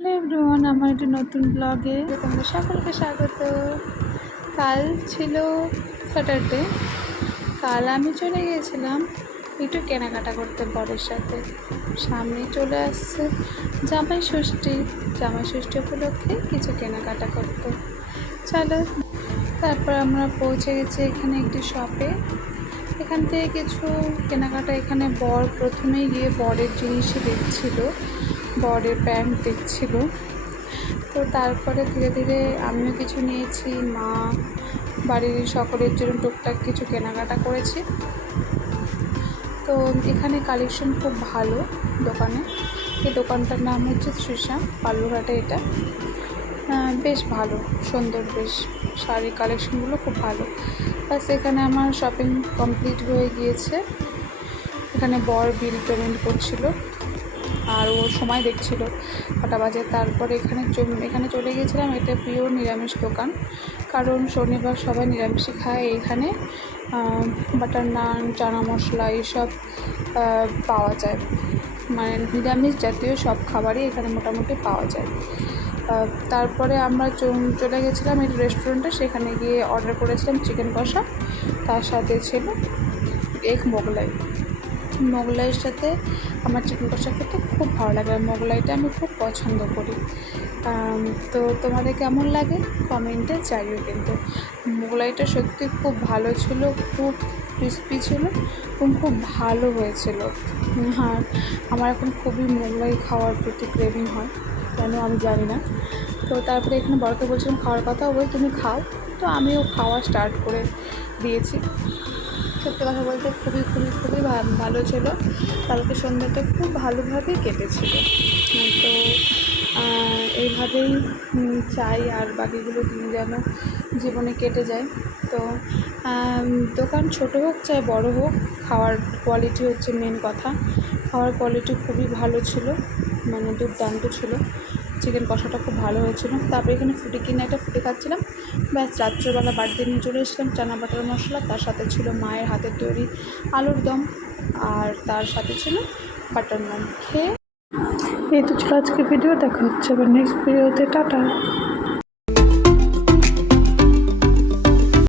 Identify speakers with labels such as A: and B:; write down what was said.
A: Everyone, আমার একটি নতুন ব্লগে তোমরা সকলকে স্বাগত। কাল ছিল স্যাটারডে, কাল আমি চলে গিয়েছিলাম একটু কেনাকাটা করতে বরের সাথে। সামনে চলে আসছে জামাই ষষ্ঠী। জামাই ষষ্ঠী উপলক্ষে কিছু কেনাকাটা করতে। চলো, তারপর আমরা পৌঁছে গেছি এখানে একটি শপে। এখান থেকে কিছু কেনাকাটা, এখানে বর প্রথমেই গিয়ে বরের জিনিসই দেখছিল। বরের প্যান্ট দেখছিল। তো তারপরে ধীরে ধীরে আমিও কিছু নিয়েছি, মা, বাড়ির সকলের জন্য টুকটাক কিছু কেনাকাটা করেছি। তো এখানে কালেকশন খুব ভালো দোকানে। এই দোকানটার নাম হচ্ছে তৃষা পাল্লুঘাটে এটা। বেশ ভালো, সুন্দর বেশ। শাড়ির কালেকশনগুলো খুব ভালো। ব্যাস, এখানে আমার শপিং কমপ্লিট হয়ে গিয়েছে। এখানে বর বিল পেমেন্ট করছিল। আর ও সময় দেখছিল কটা বাজে। তারপরে এখানে এখানে চলে গিয়েছিলাম, এটা পিওর নিরামিষ দোকান। কারণ শনিবার সবাই নিরামিষই খায় এইখানে। বাটার নান চানা মশলা এইসব পাওয়া যায়। মানে নিরামিষ জাতীয় সব খাবারই এখানে মোটামুটি পাওয়া যায়। তারপরে আমরা চলে গেছিলাম এই রেস্টুরেন্টে সেখানে গিয়ে অর্ডার করেছিলাম চিকেন কষা। তার সাথে ছিল এগ মোগলাই। মোগলাইয়ের সাথে আমার চিকেন কষা খেতে খুব ভালো লাগে আর মোগলাইটা আমি খুব পছন্দ করি। তো তোমাদের কেমন লাগে? কমেন্টে জানিও কিন্তু। মোগলাইটা সত্যি খুব ভালো ছিল, খুব ক্রিস্পি ছিল এবং খুব ভালো হয়েছিল। আর আমার এখন খুবই মোগলাই খাওয়ার প্রতি ক্রেভিং হয়, কেন আমি জানি না। তো তারপরে এখানে বরকে বলছিলাম, খাওয়ার কথা ওই তুমি খাও। তো আমিও খাওয়া স্টার্ট করে দিয়েছি। সত্যি কথা বলতে খুবই খুবই খুবই ভালো ছিল। কালকে সন্ধ্যাটা খুব ভালোভাবেই কেটেছিল। তো এইভাবেই চাই আর বাকিগুলো দিন যেন জীবনে কেটে যায়। তো দোকান ছোট হোক চাই বড় হোক, খাওয়ার কোয়ালিটি হচ্ছে মেন কথা। খাওয়ার কোয়ালিটি খুবই ভালো ছিল মানে দুর্দান্ত ছিল। চিকেন কষাটা খুব ভালো হয়েছিল। তারপরে এখানে ফুটি কিনে একটা ফুটি খাচ্ছিলাম। ব্যাস, রাত্রেবেলা বাড়িতে নিয়ে চলে এসেছিলাম চানা বাটার মশলা। তার সাথে ছিল মায়ের হাতের তৈরি আলুর দম আর তার সাথে ছিল বাটার নান খেয়ে। এই তো ছিল আজকে ভিডিও দেখা হচ্ছে আবার নেক্সট ভিডিওতে টাটা।